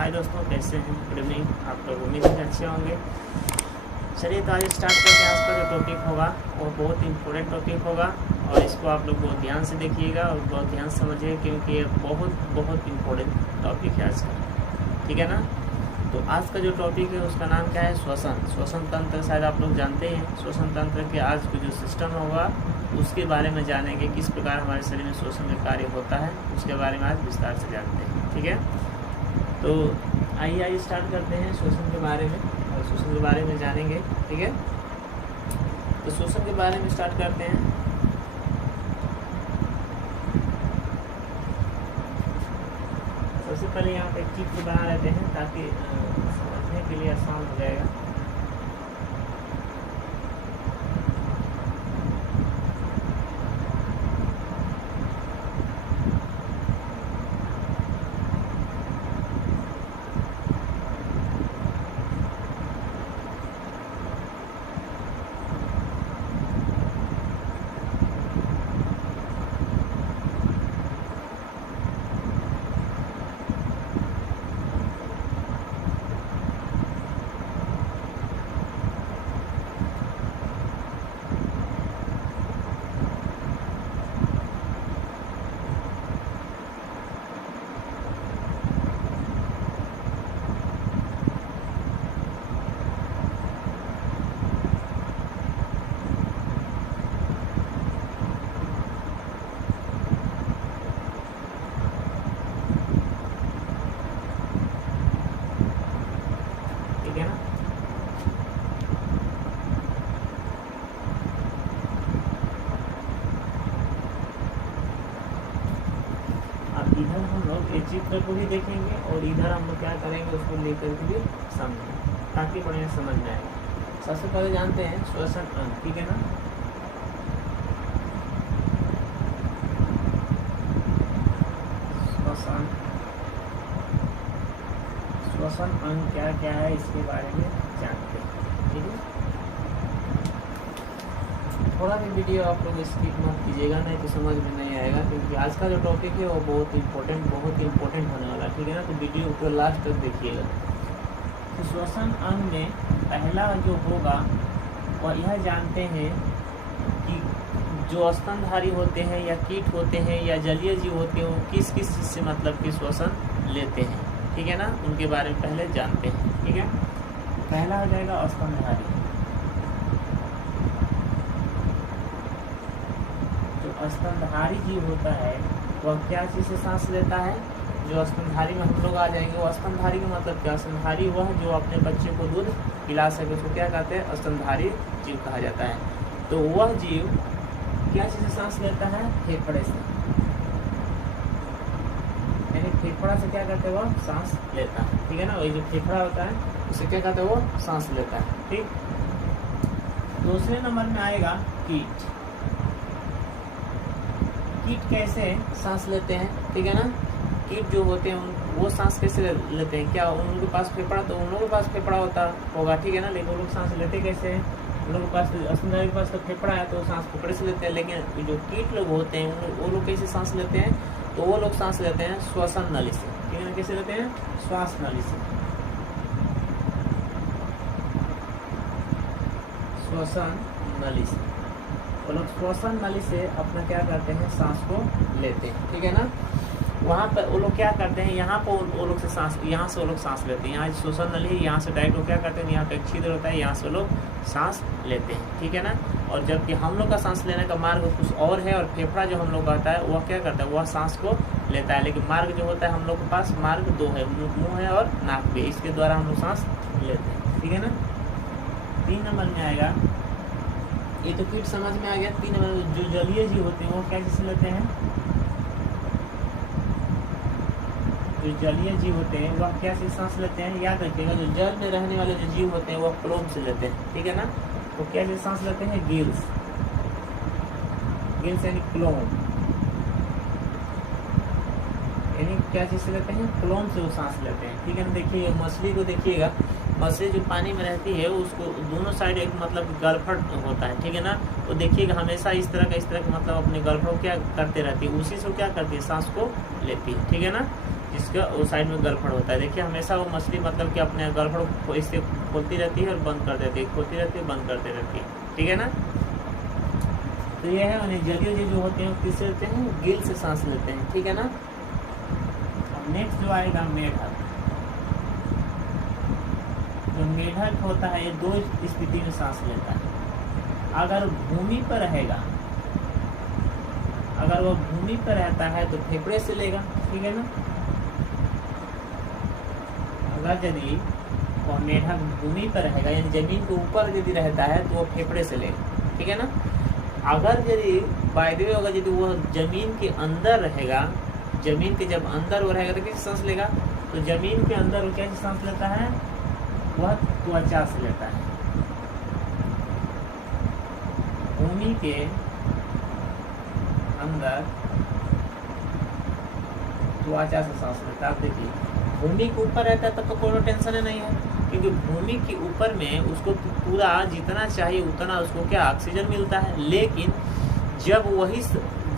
हाय दोस्तों, कैसे हैं? Good evening. आप लोग उम्मीद है अच्छे होंगे। चलिए तो आज स्टार्ट करते हैं। आज का जो टॉपिक होगा वो बहुत इंपॉर्टेंट टॉपिक होगा और इसको आप लोग बहुत ध्यान से देखिएगा और बहुत ध्यान से समझिए, क्योंकि ये बहुत इंपॉर्टेंट टॉपिक है आज का। ठीक है ना? तो आज का जो टॉपिक है उसका नाम क्या है? श्वसन तंत्र। शायद आप लोग जानते हैं श्वसन तंत्र के आज का जो सिस्टम होगा उसके बारे में जानेंगे, किस प्रकार हमारे शरीर में श्वसन का कार्य होता है उसके बारे में आज विस्तार से जानते हैं। ठीक है, तो आइए स्टार्ट करते हैं श्वसन के बारे में और श्वसन के बारे में जानेंगे। ठीक है, तो श्वसन के बारे में स्टार्ट करते हैं। सबसे पहले यहाँ पे एक चित्र बना लेते हैं ताकि समझने के लिए आसान हो जाएगा। ठीक है ना? अब इधर हम लोग इस चित्र को भी देखेंगे और इधर हम लोग क्या करेंगे उसको लेकर के भी समझेंगे ताकि बढ़िया समझ में आएगा। सबसे पहले जानते हैं श्वसन अंग। ठीक है ना? श्वसन अंग क्या क्या है इसके बारे में जानते हैं। ठीक है, थोड़ा भी वीडियो आप लोग स्किप मत कीजिएगा, नहीं तो समझ में नहीं आएगा, क्योंकि आज का जो टॉपिक है वो बहुत इंपॉर्टेंट होने वाला है। ठीक है ना? तो वीडियो को लास्ट तक देखिएगा। तो श्वसन अंग में पहला जो होगा वह यह जानते हैं कि जो स्तनधारी होते हैं या कीट होते हैं या जलीय जीव होते हैं वो किस किस चीज़ से मतलब कि श्वसन लेते हैं। ठीक है ना? उनके बारे में पहले जानते हैं। ठीक है, पहला हो जाएगा स्तनधारी। जो स्तनधारी जीव होता है वह क्या चीज़ से सांस लेता है? जो स्तनधारी में हम लोग आ जाएंगे, वो स्तनधारी का मतलब क्या? स्तनधारी वह जो अपने बच्चे को दूध पिला सके, उसको क्या कहते हैं? स्तनधारी जीव कहा जाता है। तो वह जीव क्या चीज़ से सांस लेता है? फेफड़े से। यानी फेफड़ा से क्या करते हैं? वह सांस लेता है। ठीक है ना? वही जो फेफड़ा होता है उसे क्या कहते हैं? वो सांस लेता है। ठीक, दूसरे नंबर में आएगा कीट। कीट कैसे सांस लेते हैं? ठीक है ना? कीट जो होते हैं वो सांस कैसे लेते हैं? क्या उनके पास फेफड़ा? तो उन लोगों के पास फेफड़ा होगा। ठीक है ना? लेकिन वो लोग सांस लेते कैसे हैं? उन लोगों के पास स्तनधारी के पास तो फेफड़ा है तो सांस फेफड़े से लेते हैं, लेकिन जो कीट लोग होते हैं वो लोग कैसे सांस लेते हैं? तो वो लोग सांस लेते हैं श्वसन नली से। ठीक है ना? कैसे लेते हैं? श्वास नली से। श्वसन नली से वो लोग श्वसन नली से अपना क्या करते हैं? सांस को लेते हैं। ठीक है ना? वहाँ पर वो लोग क्या करते हैं? यहाँ पर वो लोग से सांस, यहाँ से वो लोग सांस लेते हैं। यहाँ श्वसन नली है, यहाँ से डायरेक्ट वो क्या करते हैं? यहाँ पे एक छिद्र होता है, यहाँ से वो लोग सांस लेते हैं। ठीक है ना? और जबकि हम लोग का सांस लेने का मार्ग कुछ और है और फेफड़ा जो हम लोग का आता है वह क्या करता है? वह सांस को लेता है, लेकिन मार्ग जो होता है हम लोग के पास मार्ग दो है, मुँह है और नाक भी, इसके द्वारा हम लोग सांस लेते हैं। ठीक है ना? 3 नंबर में आएगा, ये तो कीट समझ में आ गया। 3 नंबर जो जलीय जीव होते हैं वो क्या चीज़ लेते हैं? जो जलीय जीव होते हैं वह क्या से सांस लेते हैं? याद रखिएगा, जो जल में रहने वाले जो जीव होते हैं वह फ्लोम से लेते हैं। ठीक है ना? तो क्या से सांस लेते हैं? गिल्स यानी क्लोम, यानी क्या चीज़ से लेते हैं, फ्लोम से वो सांस लेते हैं, ठीक है ना। देखिए मछली को देखिएगा, मछली जो पानी में रहती है उसको दोनों साइड एक मतलब गलफड़ होता है, ठीक है ना। तो देखिएगा हमेशा इस तरह का मतलब अपने गलफड़ क्या करते रहती है, उसी से क्या करती है, सांस को लेती है, ठीक है ना। जिसका वो साइड में गलफड़ होता है, देखिए हमेशा वो मछली मतलब कि अपने गलफड़ को इससे खोलती रहती है और बंद कर देती है, खोलती रहती है बंद करती रहती है, ठीक है ना। तो ये है उन्हें जलीय जीव जो होते हैं किससे लेते हैं, गिल से सांस लेते हैं, ठीक है ना। अब नेक्स्ट जो आएगा मेढक। जो मेढक होता है ये दो स्थिति में सांस लेता है। अगर भूमि पर रहेगा, अगर वो भूमि पर रहता है तो फेफड़े से लेगा, ठीक है ना। अगर यदि वो मेढक भूमि पर रहेगा यानी जमीन के ऊपर यदि रहता है तो वो फेफड़े से लेगा, ठीक है ना। अगर यदि बाय द वे अगर यदि वो जमीन के अंदर रहेगा, जमीन के जब अंदर वो रहेगा तो कैसे सांस लेगा, तो जमीन के अंदर वो कैसे सांस लेता है, वह त्वचा से लेता है। भूमि के अंदर त्वचा से सांस लेता है। आप देखिए भूमि के ऊपर रहता है तब तो कोई टेंशन ही नहीं है, क्योंकि भूमि के ऊपर में उसको पूरा जितना चाहिए उतना उसको क्या ऑक्सीजन मिलता है। लेकिन जब वही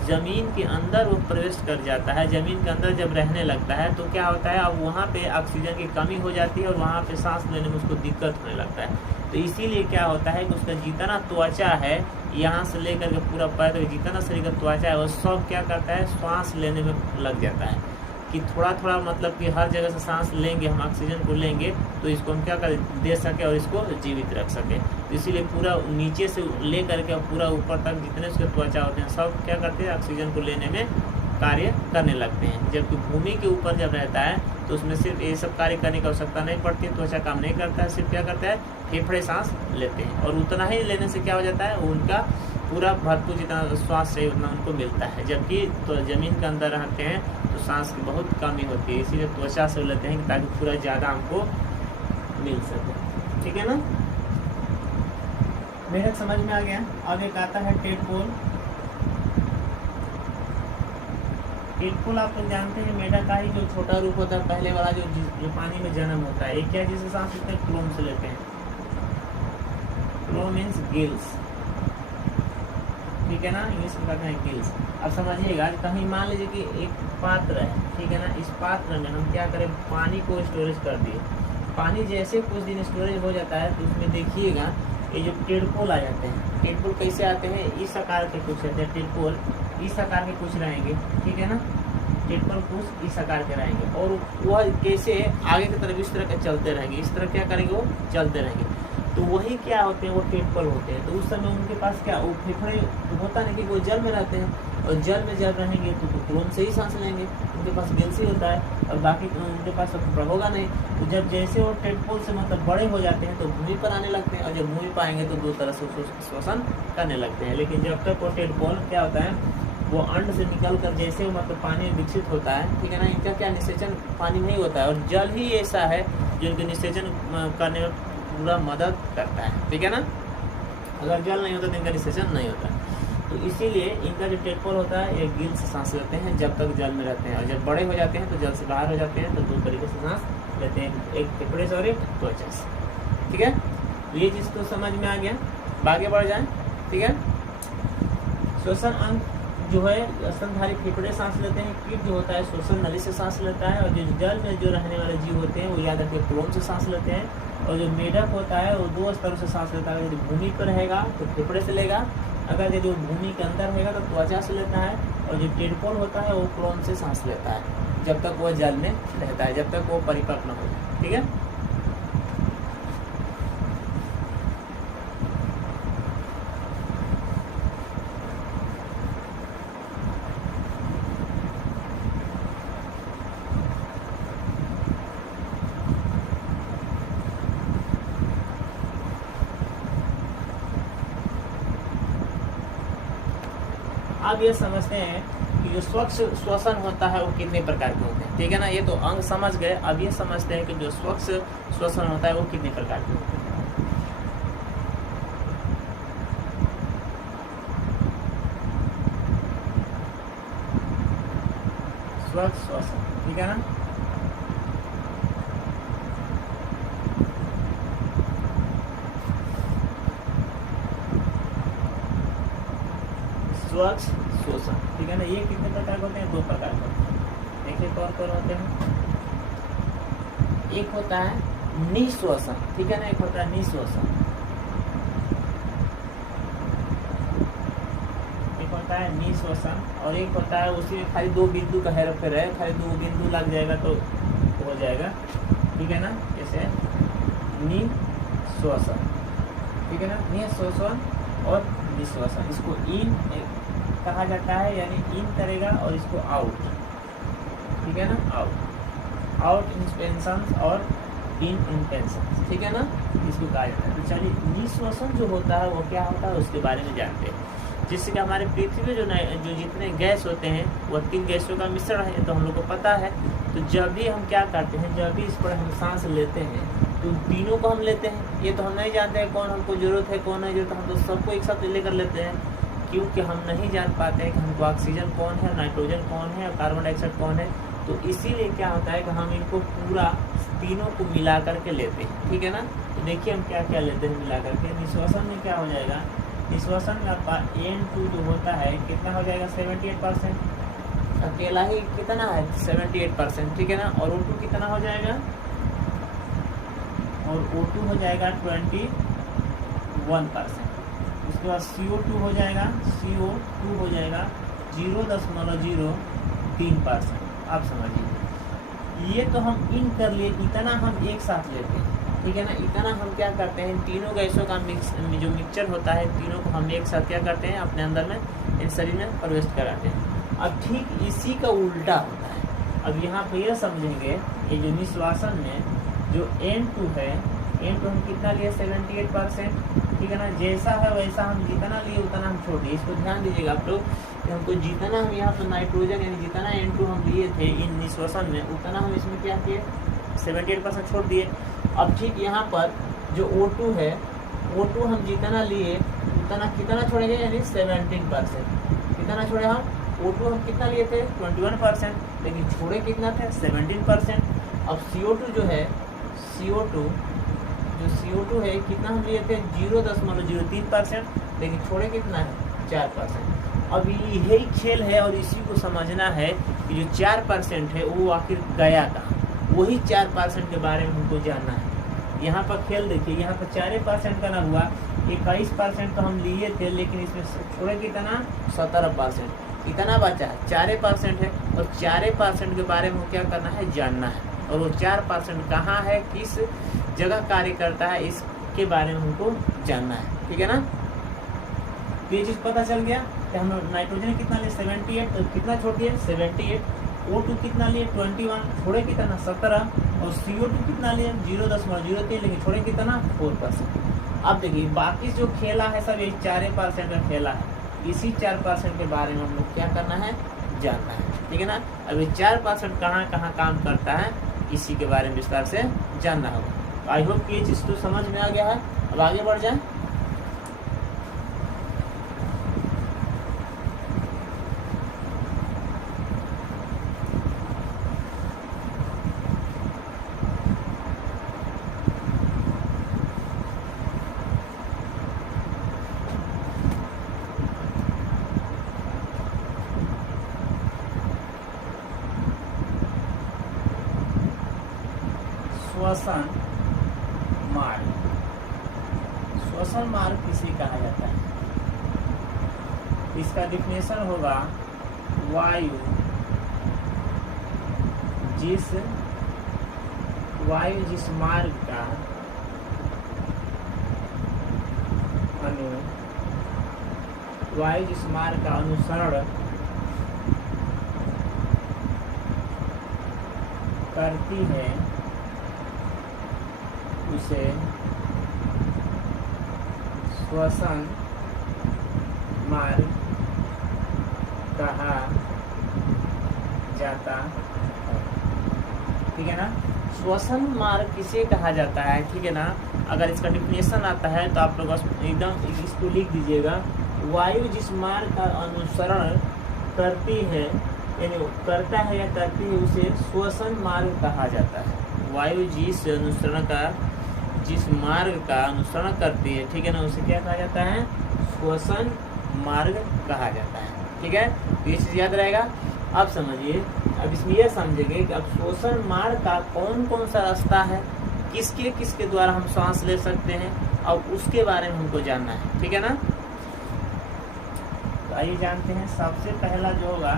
जमीन के अंदर वो प्रवेश कर जाता है, जमीन के अंदर जब रहने लगता है तो क्या होता है, अब वहाँ पे ऑक्सीजन की कमी हो जाती है और वहाँ पे सांस लेने में उसको दिक्कत होने लगता है। तो इसीलिए क्या होता है कि उसका जितना त्वचा है यहाँ से लेकर के पूरा पैर तक जितना शरीर का त्वचा है वो सब क्या करता है, श्वास लेने में लग जाता है कि थोड़ा थोड़ा मतलब कि हर जगह से सांस लेंगे हम, ऑक्सीजन को लेंगे तो इसको हम क्या कर दे सके और इसको जीवित रख सके। तो इसीलिए पूरा नीचे से ले करके पूरा ऊपर तक जितने उसके त्वचा होते हैं सब क्या करते हैं, ऑक्सीजन को लेने में कार्य करने लगते हैं। जबकि भूमि के ऊपर जब रहता है तो उसमें सिर्फ ये सब कार्य करने की आवश्यकता नहीं पड़ती है, त्वचा काम नहीं करता है, सिर्फ क्या करता है, फेफड़े सांस लेते हैं और उतना ही लेने से क्या हो जाता है, उनका पूरा भरपूर जितना श्वास चाहिए उतना उनको मिलता है। जबकि तो जमीन के अंदर रहते हैं तो सांस की बहुत कमी होती है, इसीलिए त्वचा से लेते हैं ताकि पूरा ज़्यादा हमको मिल सके, ठीक है ना। मेढक समझ में आ गया। आगे आता है टेडपोल। टेडपोल आप लोग जानते हैं मेढक का ही जो छोटा रूप होता है, पहले वाला जो पानी में जन्म होता है, एक क्या जिससे सांस लेते हैं, फ्लोम से लेते हैं। फ्लो मीन्स गिल्स, ठीक है ना, इंग्लिश में कहते हैं गिल्स। अब समझिएगा कहीं मान लीजिए कि एक पात्र है, ठीक है ना, इस पात्र में हम क्या करें, पानी को स्टोरेज कर दिए। पानी जैसे कुछ दिन स्टोरेज हो जाता है तो उसमें देखिएगा ये जो टेडपोल आ जाते हैं। टेडपोल कैसे आते हैं, इस आकार के कुछ रहते हैं, टेडपोल इस आकार के कुछ रहेंगे, ठीक है ना। टेडपोल कुछ इस आकार के रहेंगे और वह कैसे आगे की तरफ इस तरह के चलते रहेंगे, इस तरह क्या करेंगे, वो चलते रहेंगे। तो वही क्या होते हैं, वो टेडपोल होते हैं। तो उस समय उनके पास क्या, वो फेफड़े होता नहीं कि वो जल में रहते हैं और जल में जब रहेंगे तो फ्लोम से ही सांस लेंगे, उनके पास गिल्स ही होता है और बाकी उनके पास तो फेफड़ा होगा नहीं। तो जब जैसे वो टेडपोल से मतलब बड़े हो जाते हैं तो भूमि पर आने लगते हैं और जब भूमि पर आएंगे तो दो तरह से श्वसन करने लगते हैं। लेकिन जब तक वो टेडपोल क्या होता है, वो अंड से निकल कर जैसे वो मतलब पानी में विकसित होता है, ठीक है ना, इनका क्या निषेचन पानी में ही होता है और जल ही ऐसा है जो इनके निषेचन करने में पूरा मदद करता है, ठीक है ना। अगर जल नहीं होता तो इनका निषेचन नहीं होता। तो इसीलिए इनका जो टेडपोल होता है ये गिल से सांस लेते हैं जब तक जल में रहते हैं और जब बड़े हो जाते हैं तो जल से बाहर हो जाते हैं तो दो तरीके से सांस लेते हैं, एक फेफड़े से और एक त्वचा से, ठीक है। ये चीज़ तो समझ में आ गया। आगे बढ़ जाए, ठीक है। श्वसन अंग जो है स्तनधारी फेफड़े सांस लेते हैं, कीट जो होता है श्वसन नली से सांस लेता है और जो जल में जो रहने वाले जीव होते हैं वो याद रखिए फ्लोम से सांस लेते हैं और जो मेढक होता है वो दो स्तरों से सांस लेता है। यदि भूमि पर रहेगा तो फेफड़े से लेगा, अगर यदि वो भूमि के अंदर रहेगा तो त्वचा से लेता है और जो टेडपोल होता है वो फ्लोम से सांस लेता है जब तक वो जल में रहता है, जब तक वो परिपक्व न हो जाए, ठीक है। अब ये समझते हैं कि जो स्वच्छ श्वसन होता है वो कितने प्रकार के होते हैं, ठीक है ना। ये तो अंग समझ गए। अब ये समझते हैं कि जो स्वच्छ श्वसन होता है वो कितने प्रकार के होते हैं। स्वच्छ श्वसन, ठीक है ना। स्वच्छ शोषण, ठीक है ना। ये कितने प्रकार के होते हैं? 2 प्रकार के होते हैं। देखिए कौन कौन होते हैं। एक होता है निश्वसन, ठीक है ना, एक होता है निश्वसन, एक होता है निश्वसन और एक होता है उसी में खाली 2 बिंदु का हेर फेर है, खाली 2 बिंदु लग जाएगा तो हो जाएगा, ठीक है ना। जैसे निश्वसन, ठीक है ना, निश्वसन और निश्वसन, इसको इन कहा जाता है, यानी इन करेगा और इसको आउट, ठीक है ना, आउट इंस्पेंशन और इन इंपेंशन, ठीक है ना, इसको कहा जाता है। तो चलिए निश्वसन जो होता है वो क्या होता है उसके बारे में जानते हैं। जिससे कि हमारे पृथ्वी में जो जितने गैस होते हैं वो 3 गैसों का मिश्रण है, तो हम लोग को पता है। तो जब भी हम क्या करते हैं, जब भी इस पर हम सांस लेते हैं तो तीनों को हम लेते हैं। ये तो हम नहीं जानते हैं कौन हमको जरूरत है कौन नहीं जरूरत, हम तो सबको एक साथ लेकर लेते हैं, क्योंकि हम नहीं जान पाते हैं कि हमको ऑक्सीजन कौन है, नाइट्रोजन कौन है और कार्बन डाइऑक्साइड कौन है। तो इसीलिए क्या होता है कि हम इनको पूरा तीनों को मिला करके लेते हैं, ठीक है ना। तो देखिए हम क्या क्या लेते हैं मिला करके। निश्वसन में क्या हो जाएगा, निश्वसन में आपका N2 जो होता है कितना हो जाएगा 78%, अकेला ही कितना है 78%, ठीक है ना। और O2 कितना हो जाएगा, और O2 हो जाएगा 21%। उसके बाद CO2 हो जाएगा, CO2 हो जाएगा 0.03%। आप समझिए, ये तो हम इन कर लिए, इतना हम एक साथ लेते हैं, ठीक है ना। इतना हम क्या करते हैं, तीनों गैसों का जो मिक्सचर होता है तीनों को हम एक साथ क्या करते हैं अपने अंदर में इन शरीर में प्रवेश कराते हैं। अब ठीक इसी का उल्टा होता है। अब यहाँ पर यह समझेंगे कि जो निश्वासन में जो N2 है, N2 हम कितना लिए 78%, ठीक है ना। जैसा है वैसा हम जितना लिए उतना हम छोड़ दिए। इसको ध्यान दीजिएगा आप लोग कि हमको जितना हम यहाँ पर नाइट्रोजन यानी जितना N2 हम लिए थे इन निश्वसन में, उतना हम इसमें क्या किए 78% छोड़ दिए। अब ठीक यहाँ पर जो O2 है, O2 हम जितना लिए उतना कितना छोड़ेंगे, यानी 17%। कितना छोड़े हम, O2 हम कितना लिए थे 21%, लेकिन छोड़े कितना थे 17%। अब CO2 जो है, CO2 है कितना हम लिए थे 0.03%, लेकिन छोड़े कितना है 4%। अब यही खेल है और इसी को समझना है कि जो 4% है वो आखिर गया कहाँ, वही 4% के बारे में हमको जानना है। यहाँ पर खेल देखिए, यहाँ पर 4% का ना हुआ, 21% तो हम लिए थे, लेकिन इसमें छोड़े कितना 17%, कितना बचा है 4% है। और 4% के बारे में क्या करना है, जानना है। और वो 4% कहाँ है, किस जगह कार्य करता है, इसके बारे में हमको जानना है, ठीक है ना। तो ये चीज़ पता चल गया कि हम नाइट्रोजन कितना लिए 78, तो कितना छोड़ दिए 78, O2 कितना लिए 21, छोड़े कितना 17, और CO2 कितना लिए 0.03, लेकिन छोड़े कितना 4%। अब देखिए बाकी जो खेला है सब ये 4% का खेला है, इसी 4% के बारे में हम लोग क्या करना है, जानना है, ठीक है ना। अब ये 4% कहाँ कहाँ काम करता है इसी के बारे में विस्तार से जानना होगा। आई होप कि ये चीज़ तो समझ में आ गया है। अब आगे बढ़ जाए। श्वसन मार्ग, श्वसन मार्ग किसे कहा जाता है, इसका डिफिनेशन होगा वायु जिस मार्ग का अनुसरण करती है उसे श्वसन मार्ग कहा जाता है, ठीक है ना। श्वसन मार्ग किसे कहा जाता है, ठीक है ना। अगर इसका डिफिनेशन आता है तो आप लोग एकदम इसको लिख दीजिएगा, वायु जिस मार्ग का अनुसरण करती है यानी करता है या करती है उसे श्वसन मार्ग कहा जाता है। वायु जिस मार्ग का अनुसरण करती है, ठीक है ना, उसे क्या कहा जाता है? श्वसन मार्ग कहा जाता है। ठीक है, तो ये चीज़ याद रहेगा। अब समझिए, अब इसमें यह समझेंगे कि अब श्वसन मार्ग का कौन कौन सा रास्ता है, किसके किसके द्वारा हम सांस ले सकते हैं, अब उसके बारे में हमको जानना है। ठीक है ना, तो आइए जानते हैं। सबसे पहला जो होगा,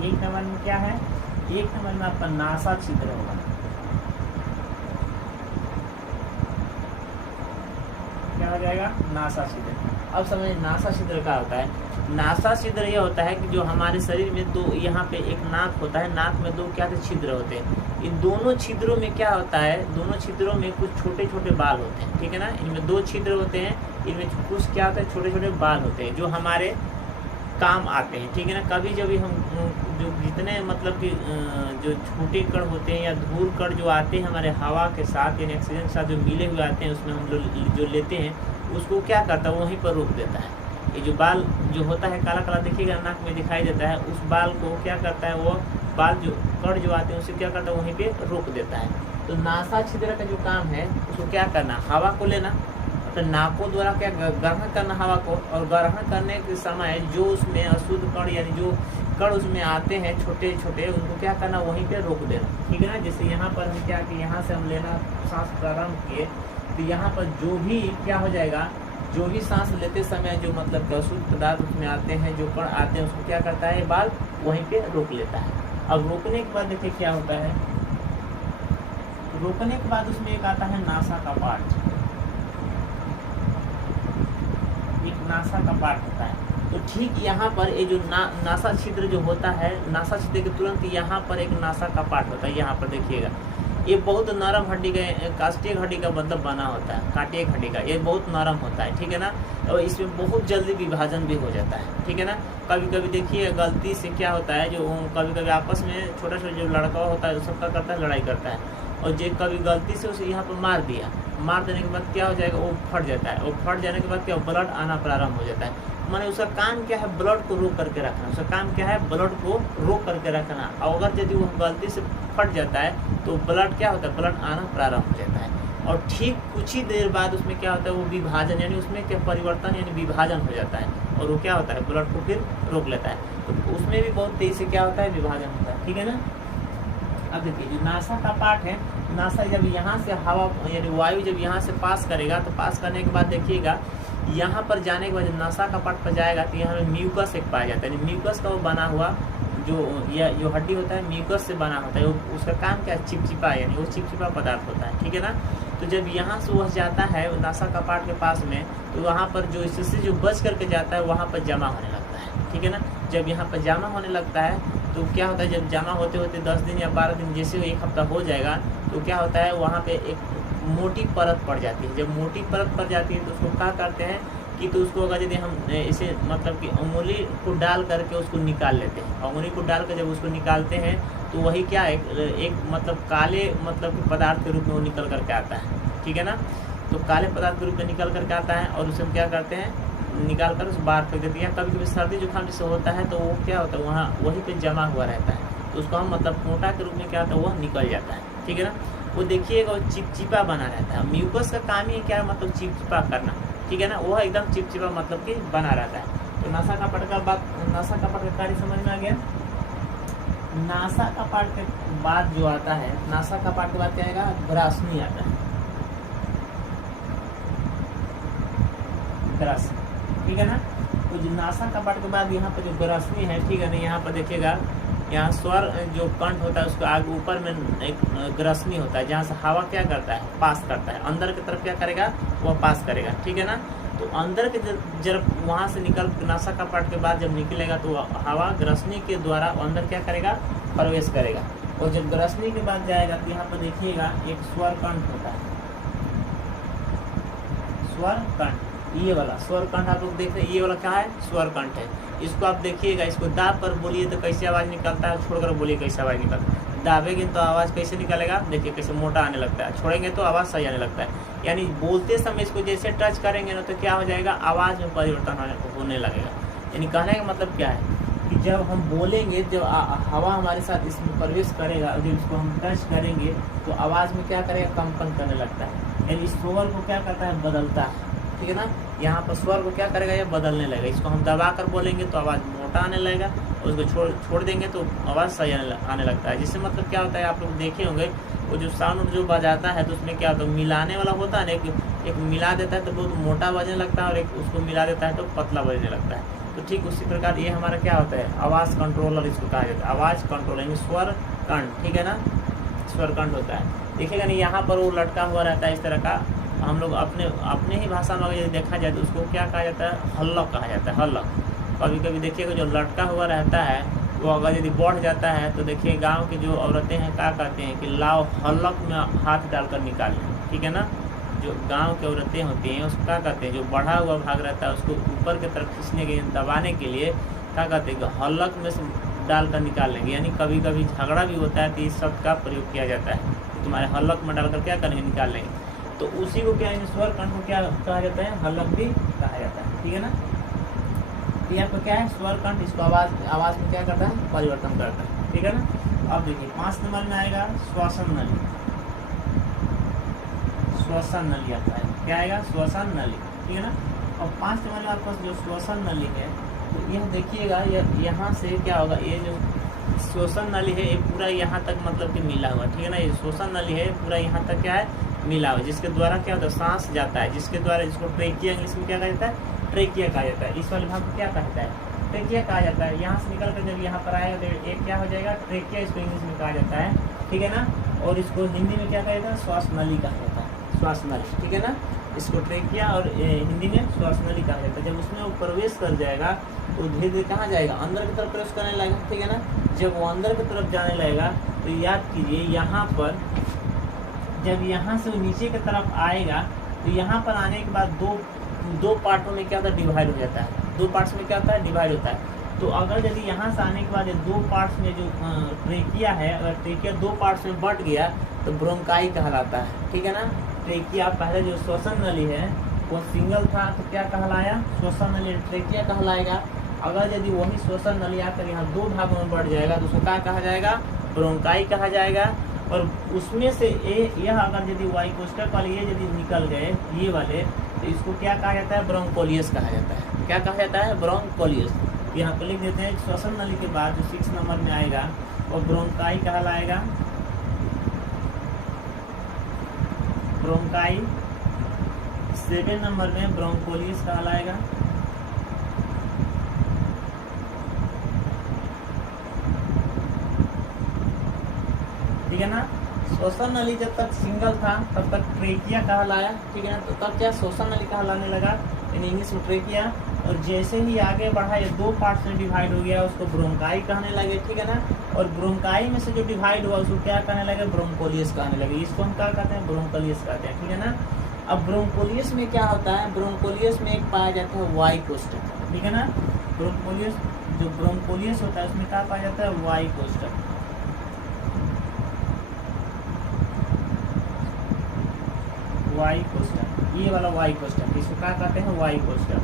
एक नंबर में क्या है? एक नंबर में आपका नासा छिद्र होगा। क्या हो जाएगा? नासा छिद्र। अब समझिए नासा छिद्र क्या होता है। नासा छिद्र यह होता है कि जो हमारे शरीर में दो, यहाँ पे एक नाक होता है, नाक में दो क्या छिद्र होते हैं। इन दोनों छिद्रों में क्या होता है? दोनों छिद्रों में कुछ छोटे छोटे बाल होते हैं। ठीक है ना, इनमें दो छिद्र होते हैं, इनमें कुछ क्या होता है? छोटे छोटे बाल होते हैं जो हमारे काम आते हैं। ठीक है ना, कभी जब भी हम जो जितने मतलब कि जो छोटे कण होते हैं या धूल कण जो आते हैं हमारे हवा के साथ यानी ऑक्सीजन के साथ जो मिले हुए आते हैं, उसमें हम लोग जो लेते हैं उसको क्या करता है? वहीं पर रोक देता है। ये जो बाल जो होता है काला काला देखिएगा नाक में दिखाई देता है, उस बाल को क्या करता है? वो बाल जो कण जो आते हैं उसे क्या करता है? वहीं पे रोक देता है। तो नासा छिद्र का जो काम है उसको क्या करना? हवा को लेना, तो नाकों द्वारा क्या ग्रहण करना हवा को, और ग्रहण करने के समय जो उसमें अशुद्ध कण यानी जो कण उसमें आते हैं छोटे छोटे, उनको क्या करना? वहीं पे रोक देना। ठीक है ना, जैसे यहाँ पर हम क्या कि यहाँ से हम लेना सांस प्रारंभ किए, तो यहाँ पर जो भी क्या हो जाएगा? जो भी सांस लेते समय जो मतलब अशुद्ध पदार्थ उसमें आते हैं, जो कण आते हैं, उसको क्या करता है? बाल वहीं पे रोक लेता है। अब रोकने के बाद देखिए क्या होता है। रोकने के बाद उसमें एक आता है नासा का पार्ट, एक नासा का पार्ट होता है। तो ठीक यहाँ पर ये जो नासा छिद्र जो होता है, नासा छिद्र के तुरंत यहाँ पर एक नासा का पार्ट होता है। यहाँ पर देखिएगा, ये बहुत नरम हड्डी का, काष्ठीय हड्डी का मतलब बना होता है, काटिए हड्डी का, ये बहुत नरम होता है। ठीक है ना, और इसमें बहुत जल्दी विभाजन भी हो जाता है। ठीक है ना, कभी कभी देखिए गलती से क्या होता है, जो कभी कभी आपस में छोटा छोटा जो लड़का होता है सबका करता है, लड़ाई करता है, और जो कभी गलती से उसे यहाँ पर मार दिया, मार देने के बाद क्या हो जाएगा? वो फट जाता है, और फट जाने के बाद क्या? ब्लड आना प्रारंभ हो जाता है। माने उसका काम क्या है? ब्लड को रोक करके रखना। उसका काम क्या है? ब्लड को रोक करके रखना। और अगर यदि वो गलती से फट जाता है तो ब्लड क्या होता है? ब्लड आना प्रारंभ हो जाता है, और ठीक कुछ ही देर बाद उसमें क्या होता है? वो विभाजन यानी उसमें क्या परिवर्तन यानी विभाजन हो जाता है, और वो क्या होता है? ब्लड को फिर रोक लेता है। तो उसमें भी बहुत तेजी से क्या होता है? विभाजन होता है। ठीक है ना, अब देखिए जो नासा का पार्ट है, नासा जब यहाँ से हवा यानी वायु जब यहाँ से पास करेगा, तो पास करने के बाद देखिएगा यहाँ पर जाने के बाद जब नासा का पार्ट पर जाएगा तो यहाँ में म्यूकस एक पाया जाता है। म्यूकस का वो बना हुआ जो हड्डी होता है म्यूकस से बना होता है। उसका काम क्या है? चिपचिपा, यानी वो चिपचिपा पदार्थ होता है। ठीक है ना, तो जब यहाँ से वह जाता है नासा का पार्ट के पास में, तो वहाँ पर जो इससे जो बच करके जाता है वहाँ पर जमा होने लगता है। ठीक है ना, जब यहाँ पर जमा होने लगता है तो क्या होता है? जब जमा होते होते 10 दिन या 12 दिन जैसे एक हफ्ता हो जाएगा, तो क्या होता है? वहाँ पे एक मोटी परत पड़ जाती है। जब मोटी परत पड़ जाती है तो उसको क्या करते हैं कि तो उसको अगर यदि हम इसे मतलब कि उंगली को डाल करके उसको निकाल लेते हैं, उंगली को डाल कर जब उसको निकालते हैं तो वही क्या है? एक मतलब काले मतलब कि पदार्थ के रूप में वो निकल करके आता है। ठीक है ना, तो काले पदार्थ के रूप में निकल करके आता है, और उसे हम क्या करते हैं? निकाल कर उस बाहर फेंक देते हैं। कभी कभी सर्दी जुकाम जैसे होता है तो वो क्या होता है? वहाँ वहीं पे जमा हुआ रहता है, तो उसको हम मतलब मोटा के रूप में क्या होता है? वह निकल जाता है। ठीक है ना, वो देखिएगा वो चिपचिपा बना रहता है। म्यूकस का काम ही क्या है? मतलब चिपचिपा करना। ठीक है ना, वह एकदम चिपचिपा मतलब कि बना रहता है। तो नासा का पार्ट का बात, नासा का पार्ट का कार्य समझ में आ गया। नासा का पार्ट के बाद जो आता है, नासा का पार्ट के बाद क्या आएगा? ग्रासनी आता है। ग्रासनी, ठीक है ना, तो जो नासा का पार्ट के बाद यहाँ पर जो ग्रासनी है, ठीक है ना, यहाँ पर देखिएगा यहाँ स्वर जो कंठ होता है उसको आगे ऊपर में एक ग्रसनी होता है, जहाँ से हवा क्या करता है? पास करता है। अंदर की तरफ क्या करेगा? वह पास करेगा। ठीक है ना, तो अंदर के जब वहाँ से निकल नासा का पार्ट के बाद जब निकलेगा तो हवा ग्रसनी के द्वारा अंदर क्या करेगा? प्रवेश करेगा। और जब ग्रसनी के बाद जाएगा तो यहाँ पर देखिएगा एक स्वर कंठ होता है। स्वर कंठ, ये वाला स्वर कंठ आप लोग देख रहे हैं, ये वाला क्या है? स्वर कंठ है। इसको आप देखिएगा, इसको दाब कर बोलिए तो कैसे आवाज़ निकलता है, छोड़कर बोलिए कैसे आवाज़ निकलता है। दाबेंगे तो आवाज़ कैसे निकलेगा? देखिए कैसे मोटा आने लगता है, छोड़ेंगे तो आवाज़ सही आने लगता है। यानी बोलते समय इसको जैसे टच करेंगे ना तो क्या हो जाएगा? आवाज़ में परिवर्तन होने लगेगा। यानी कहने का मतलब क्या है कि जब हम बोलेंगे, जब हवा हमारे साथ इसमें प्रवेश करेगा और जब इसको हम टच करेंगे तो आवाज़ में क्या करेगा, कंपन करने लगता है, यानी स्वर को क्या करता है, बदलता है। ठीक है ना, यहाँ पर स्वर को क्या करेगा, ये बदलने लगेगा। इसको हम दबा कर बोलेंगे तो आवाज़ मोटा आने लगेगा, और उसको छोड़ देंगे तो आवाज़ सही आने लगता है। जिससे मतलब क्या होता है, आप लोग देखे होंगे वो जो साउंड जो बजाता है तो उसमें क्या होता है, मिलाने वाला होता है ना, एक मिला देता है तो बहुत मोटा बजने लगता है, और एक उसको मिला देता है तो पतला बजने लगता है। तो ठीक उसी प्रकार ये हमारा क्या होता है, आवाज़ कंट्रोलर इसको कहा जाता है। आवाज़ कंट्रोलर यानी स्वर कंठ, ठीक है ना, स्वर कंठ होता है। देखिएगा नहीं, यहाँ पर वो लटका हुआ रहता है इस तरह का। हम लोग अपने ही भाषा में अगर यदि देखा जाए तो उसको क्या कहा जाता है, हल्लक कहा जाता है, हल्लक। कभी कभी देखिएगा जो लटका हुआ रहता है वो अगर यदि बढ़ जाता है तो देखिए गांव की जो औरतें हैं क्या कहते हैं कि लाओ हल्लक में हाथ डालकर निकाल लें। ठीक है ना, जो गांव की औरतें होती हैं उसको क्या कहते हैं, जो बढ़ा हुआ भाग रहता है उसको ऊपर की तरफ खींचने के, दबाने के लिए क्या कहते हैं कि हल्लक में से डालकर निकाल लेंगे। यानी कभी कभी झगड़ा भी होता है तो इस शब्द का प्रयोग किया जाता है, तुम्हारे हल्लक में डालकर क्या करेंगे, निकाल लेंगे। तो उसी को क्या है, स्वर कंठ को क्या कहा जाता है, हल्लक भी कहा जाता है। ठीक है ना, तो यहाँ पर क्या है, स्वर कंठ इसको आवाज़ में क्या करता है, परिवर्तन करता है। ठीक है ना, अब देखिए 5 नंबर में आएगा श्वसन नली। श्वसन नली आता है, क्या आएगा, श्वसन नली। ठीक है ना, और 5 नंबर में आपके पास जो श्वसन नली है तो यह देखिएगा, यहाँ से क्या होगा, ये जो श्वसन नली है ये पूरा यहाँ तक मतलब कि मिला हुआ। ठीक है ना, ये श्वसन नली है पूरा यहाँ तक क्या है, मिला हुआ, जिसके द्वारा क्या होता है, सांस जाता है, जिसके द्वारा इसको ट्रेकिया इंग्लिश में क्या कहा जाता है, ट्रेकिया कहा जाता है। इस वाले भाग को क्या कहता है, ट्रेकिया कहा जाता है। यहाँ से निकल कर जब यहाँ पर आएगा तो एक क्या हो जाएगा, ट्रेकिया, इसको इंग्लिश में कहा जाता है। ठीक है ना, और इसको हिंदी में क्या कहा जाता है, श्वास नली कहा जाता है, श्वास नली। ठीक है ना, इसको ट्रेकिया और हिंदी में श्वास नली कहा जाता है। जब उसमें वो प्रवेश कर जाएगा तो धीरे धीरे कहाँ जाएगा, अंदर की तरफ प्रवेश करने लगेगा। ठीक है ना, जब वो अंदर की तरफ जाने लगेगा तो याद कीजिए यहाँ पर जब यहाँ से वो नीचे की तरफ आएगा तो यहाँ पर आने के बाद दो पार्टों में क्या होता है, डिवाइड हो जाता है। 2 पार्ट्स में क्या होता है, डिवाइड होता है। तो अगर यदि यहाँ से आने के बाद 2 पार्ट्स में जो ट्रेकिया है, अगर ट्रेकिया 2 पार्ट्स में बट गया तो ब्रोंकाई कहलाता है। ठीक है ना, ट्रेकिया पहले जो श्वसन नली है वो सिंगल था तो क्या कहलाया, श्वसन नली, ट्रेकिया कहलाएगा। अगर यदि वही श्वसन नली आकर यहाँ 2 भागों में बढ़ जाएगा तो उसको क्या कहा जाएगा, ब्रोंकाई कहा जाएगा। और उसमें से यह अगर यदि वायु कोष्ठक वाले ये यदि निकल गए ये वाले तो इसको क्या कहा जाता है, ब्रोंकोलियस कहा जाता है। क्या कहा जाता है, ब्रोंकोलियस। यहाँ पर लिख देते हैं, श्वसन नली के बाद जो 6 नंबर में आएगा वो ब्रोंकाई कहलाएगा, ब्रोंकाई। 7 नंबर में ब्रोंकोलियस कहलाएगा। ठीक है ना, श्वसन नली जब तक सिंगल था तब तक ट्रेकिया कहलाया। ठीक है ना, तो तब क्या श्वसन नली कहलाने लगा इन इंग्लिश में, ट्रेकिया। और जैसे ही आगे बढ़ा ये 2 पार्ट्स में डिवाइड हो गया उसको ब्रोंकाई कहने लगे। ठीक है ना, और ब्रोंकाई में से जो डिवाइड हुआ उसको क्या कहने लगे, ब्रोंकोलियस कहने लगे। इसको हम क्या कहते हैं, ब्रोंकोलियस कहते हैं। ठीक है ना, अब ब्रोंकोलियस में क्या होता है, ब्रोंकोलियस में एक पाया जाता है वायु कोष्ठक। ठीक है ना, ब्रोंकोलियस जो ब्रोंकोलियस होता है उसमें क्या पाया जाता है, वायु कोष्ठक। वायु कोष्ठक, ये वाला वायु कोष्ठक, इसको क्या कहते हैं, वायु कोष्ठक।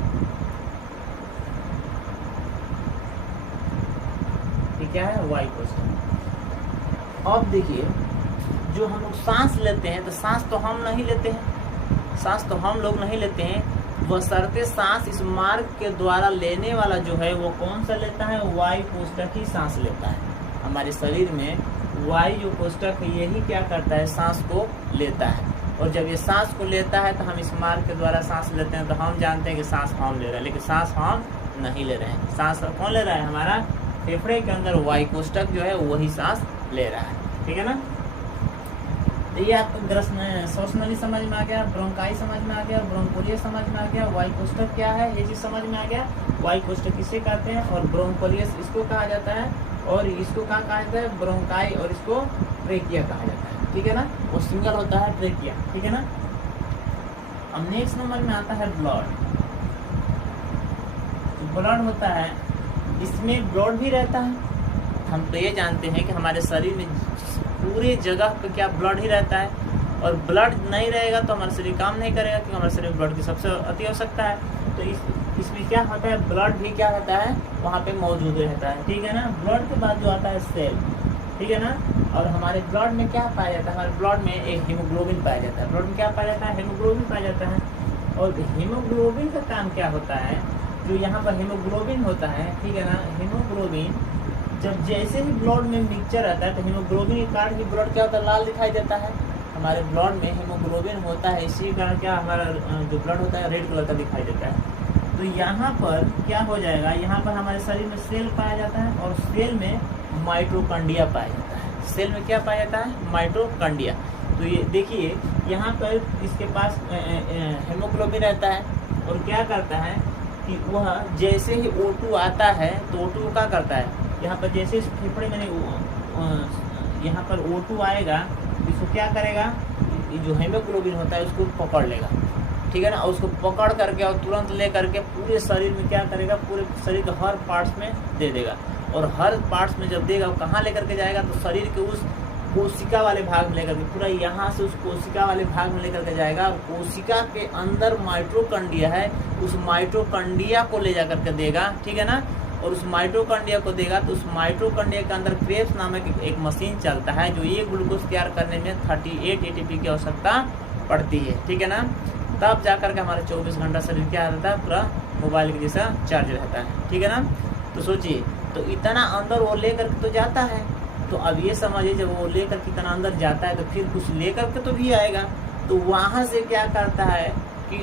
ये क्या है, वायु कोष्ठक। अब देखिए जो हम लोग सांस लेते हैं तो सांस तो हम नहीं लेते हैं, सांस तो हम लोग नहीं लेते हैं, बशर्ते सांस इस मार्ग के द्वारा लेने वाला जो है वो कौन सा लेता है, वायु कोष्ठक ही सांस लेता है। हमारे शरीर में वायु जो कोष्ठक है यही क्या करता है, सांस को लेता है। और जब ये सांस को लेता है तो हम इस मार्ग के द्वारा सांस लेते हैं, तो हम जानते हैं कि सांस हम ले रहे हैं, लेकिन सांस हम नहीं ले रहे हैं। सांस कौन ले रहा है, हमारा फेफड़े के अंदर वायु कोष्ठक जो है वही सांस ले रहा है। ठीक है ना, तो ये आपको श्वसन नली समझ में आ गया, ब्रोंकाई समझ में आ गया, ब्रोंकोलियस समझ में आ गया, वायु कोष्ठक क्या है ये चीज समझ में आ गया। वायु कोष्ठक किसे कहते हैं और ब्रोंकोलियस इसको कहा जाता है, और इसको कहाँ कहा जाता है, ब्रोंकाई, और इसको ट्रेकिया कहा जाता है। ठीक है ना, वो सिंगल होता है ट्रेकिया। ठीक है ना, अब नेक्स्ट नंबर में आता है ब्लड। ब्लड होता है, इसमें ब्लड भी रहता है। हम तो ये जानते हैं कि हमारे शरीर में पूरे जगह पे क्या ब्लड ही रहता है, और ब्लड नहीं रहेगा तो हमारा शरीर काम नहीं करेगा, क्योंकि हमारे शरीर में ब्लड की सबसे अति आवश्यकता है। तो इसमें क्या होता है, ब्लड भी क्या रहता है वहाँ पे मौजूद रहता है, ठीक है ना। ब्लड के बाद जो आता है सेल, ठीक है ना। और हमारे ब्लड में क्या पाया जाता है, हमारे ब्लड में एक हीमोग्लोबिन पाया जाता है। ब्लड में क्या पाया जाता है, हीमोग्लोबिन पाया जाता है। और हीमोग्लोबिन का काम क्या होता है, जो यहाँ पर हीमोग्लोबिन होता है, ठीक है ना, हीमोग्लोबिन जब जैसे ही ब्लड में मिक्सचर आता है तो हीमोग्लोबिन के कारण भी ब्लड क्या होता है, लाल दिखाई देता है। हमारे ब्लड में हीमोग्लोबिन होता है, इसी कारण क्या हमारा जो ब्लड होता है रेड कलर का दिखाई देता है। तो यहाँ पर क्या हो जाएगा, यहाँ पर हमारे शरीर में सेल पाया जाता है और सेल में माइटोकॉन्ड्रिया पाया जाता है। सेल में क्या पाया जाता है, माइटोकॉन्ड्रिया। तो ये देखिए यहाँ पर इसके पास हेमोग्लोबिन रहता है और क्या करता है कि वह जैसे ही O2 आता है तो O2 क्या करता है, यहाँ पर जैसे इस फेफड़े में यहाँ पर O2 आएगा, इसको क्या करेगा, जो हेमोग्लोबिन होता है उसको पकड़ लेगा, ठीक है ना। और उसको पकड़ करके और तुरंत ले करके पूरे शरीर में क्या करेगा, पूरे शरीर के हर पार्ट्स में दे देगा। और हर पार्ट्स में जब देगा वो कहाँ लेकर के जाएगा, तो शरीर के उस कोशिका वाले भाग में लेकर के, पूरा यहाँ से उस कोशिका वाले भाग में लेकर के जाएगा। और कोशिका के अंदर माइटोकॉन्ड्रिया है, उस माइटोकॉन्ड्रिया को ले जा करके देगा, ठीक है ना। और उस माइटोकॉन्ड्रिया को देगा तो उस माइटोकॉन्ड्रिया के अंदर क्रेब्स नामक एक मशीन चलता है, जो ये ग्लूकोज तैयार करने में 38 ATP की आवश्यकता पड़ती है, ठीक है ना। तब जा करके हमारा 24 घंटा शरीर क्या रहता है, पूरा मोबाइल के जैसा चार्ज रहता है, ठीक है ना। तो सोचिए, तो इतना अंदर वो लेकर के तो जाता है। तो अब ये समझिए, जब वो लेकर के इतना अंदर जाता है तो फिर कुछ लेकर के तो भी आएगा। तो वहाँ से क्या करता है कि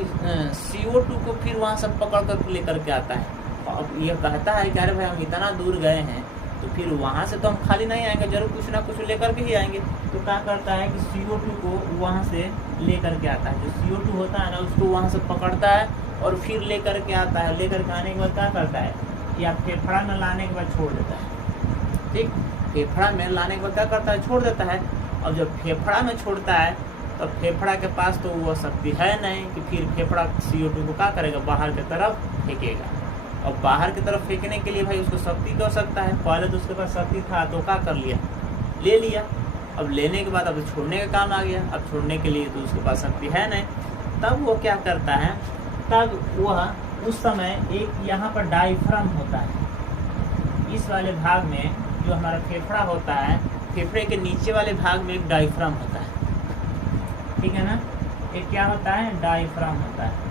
CO2 को फिर वहाँ से पकड़ कर लेकर के आता है। अब ये कहता है कि अरे भाई हम इतना दूर गए हैं तो फिर वहाँ से तो हम खाली नहीं आएंगे, जरूर कुछ ना कुछ लेकर के ही आएंगे। तो क्या करता है कि CO2 को वहाँ से लेकर के आता है। जो CO2 होता है ना, उसको वहाँ से पकड़ता है और फिर लेकर के आता है। लेकर के आने के बाद क्या करता है, या फेफड़ा में लाने के बाद छोड़ देता है, ठीक। फेफड़ा में लाने के बाद क्या करता है, छोड़ देता है। और जब फेफड़ा में छोड़ता है तो फेफड़ा के पास तो वो शक्ति है नहीं कि फिर फेफड़ा CO2 को क्या करेगा, बाहर की तरफ फेंकेगा। और बाहर की तरफ फेंकने के लिए भाई उसको शक्ति की आवश्यकता है। पहले तो उसके पास शक्ति था तो क्या कर लिया, ले लिया। अब लेने के बाद अब छोड़ने का काम आ गया। अब छोड़ने के लिए तो उसके पास शक्ति है नहीं। तब वो क्या करता है, तब वह उस समय एक यहाँ पर डायफ्राम होता है। इस वाले भाग में जो हमारा फेफड़ा होता है, फेफड़े के नीचे वाले भाग में एक डायफ्राम होता है, ठीक है ना। एक क्या होता है, डायफ्राम होता है।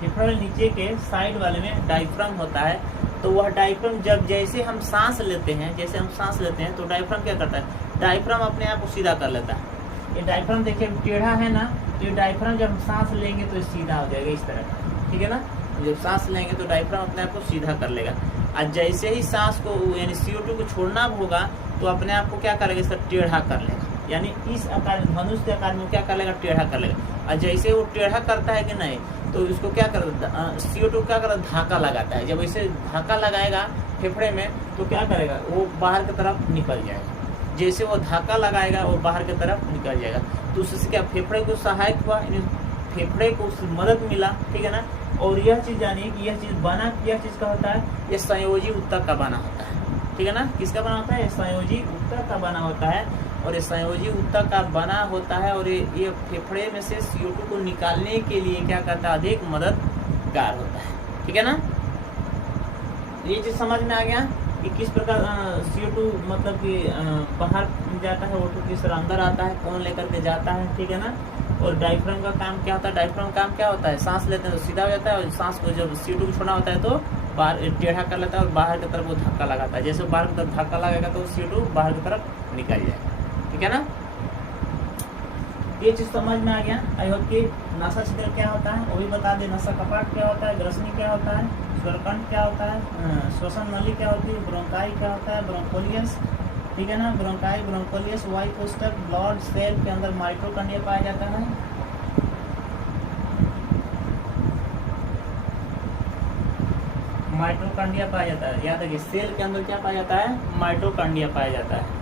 फेफड़े नीचे के साइड वाले में डायफ्राम होता है। तो वह डायफ्राम जब जैसे हम सांस लेते हैं, जैसे हम सांस लेते हैं तो डायफ्राम क्या करता है, डायफ्राम अपने आप को सीधा कर लेता है। ये डायफ्राम देखिए टेढ़ा है ना, तो ये डायफ्राम जब हम सांस लेंगे तो सीधा हो जाएगा इस तरह, ठीक है ना। जब सांस लेंगे तो डायफ्राम अपने आप को सीधा कर लेगा। और जैसे ही सांस को यानी CO2 को छोड़ना होगा तो अपने आप को क्या करेगा, इसका टेढ़ा कर लेगा। यानी इस आकार, धनुष के आकार में क्या कर लेगा, टेढ़ा कर लेगा। और जैसे वो टेढ़ा करता है कि नहीं, तो इसको क्या करता है, CO2 क्या करता है, धाका लगाता है। जब इसे धाका लगाएगा फेफड़े में तो क्या करेगा, वो बाहर की तरफ निकल जाएगा। जैसे वो धाका लगाएगा वो बाहर की तरफ निकल जाएगा। तो उससे क्या, फेफड़े को सहायक हुआ, फेफड़े को उससे मदद मिला, ठीक है ना। और यह चीज़ जानिए कि यह चीज़ बना, यह चीज़ का होता है, यह संयोजी ऊतक का बना होता है, ठीक है ना। किसका बना होता है, संयोजी ऊतक का बना होता है। और ये संयोजी ऊतक का बना होता है। और ये फेफड़े में से CO2 को निकालने के लिए क्या करता है, अधिक मददगार होता है, ठीक है ना। ये चीज़ समझ में आ गया कि किस प्रकार CO2 मतलब कि बाहर जाता है, O2 किस तरह अंदर आता है, कौन लेकर के जाता है, ठीक है ना। और डायफ्राम का काम क्या होता है, डायफ्राम का काम क्या होता है, सांस लेते हैं तो सीधा हो जाता है। और सांस को जब CO2 को छोड़ना होता है तो बाहर टेढ़ा कर लेता है और बाहर की तरफ वो धक्का लगाता है। जैसे बाहर की तरफ धक्का लगेगा तो CO2 बाहर की तरफ निकल जाएगा, ठीक है ना। ये चीज़ समझ में आ गया। आई होप कि नसा छिद्र क्या होता है वो भी बता दे, नसा कपाट क्या होता है, ग्रसनी क्या होता है, स्वरकंठ क्या होता है, श्वसन नली क्या होती है, ब्रोंकाई क्या होता है, ब्रोंकोलियस, ठीक है ना। ब्रोंकाई, ब्रोंकोलियस, वाई कोष्ठक, ब्लड सेल के अंदर माइटोकॉन्ड्रिया पाया जाता है। माइटोकॉन्ड्रिया पाया जाता है, याद रखिए सेल के अंदर क्या पाया जाता है, माइटोकॉन्ड्रिया पाया जाता है।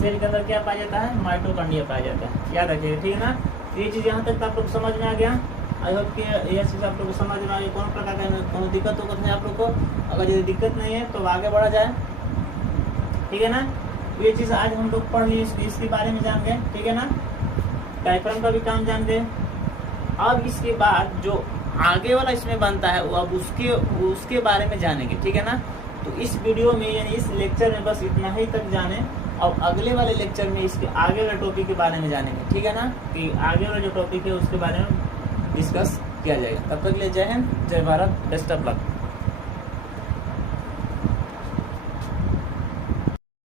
सेल के अंदर क्या पाया जाता है, माइटोकॉन्ड्रिया पाया जाता है, याद रखिएगा, ठीक है ना। ये चीज़ यहाँ तक आप लोग समझ में आ गया। आई होप कि यह चीज़ आप लोग को समझ में आ गया। कौन प्रकार का कौन दिक्कत होगा है आप लोग को, अगर यदि दिक्कत नहीं है तो आगे बढ़ा जाए, ठीक है ना। ये चीज़ आज हम लोग पढ़ लिए, इसके बारे में जान गए, ठीक है ना। डायफ्राम का भी काम जान गए। अब इसके बाद जो आगे वाला इसमें बनता है वो अब उसके बारे में जानेंगे, ठीक है ना। तो इस वीडियो में यानी इस लेक्चर में बस इतना ही तक जाने, और अगले वाले लेक्चर में इसके आगे वाले टॉपिक के बारे में जानेंगे, ठीक है ना, कि आगे वाला जो टॉपिक है उसके बारे में डिस्कस किया जाएगा। तब तक के लिए जय हिंद, जय भारत, बेस्ट ऑफ लक।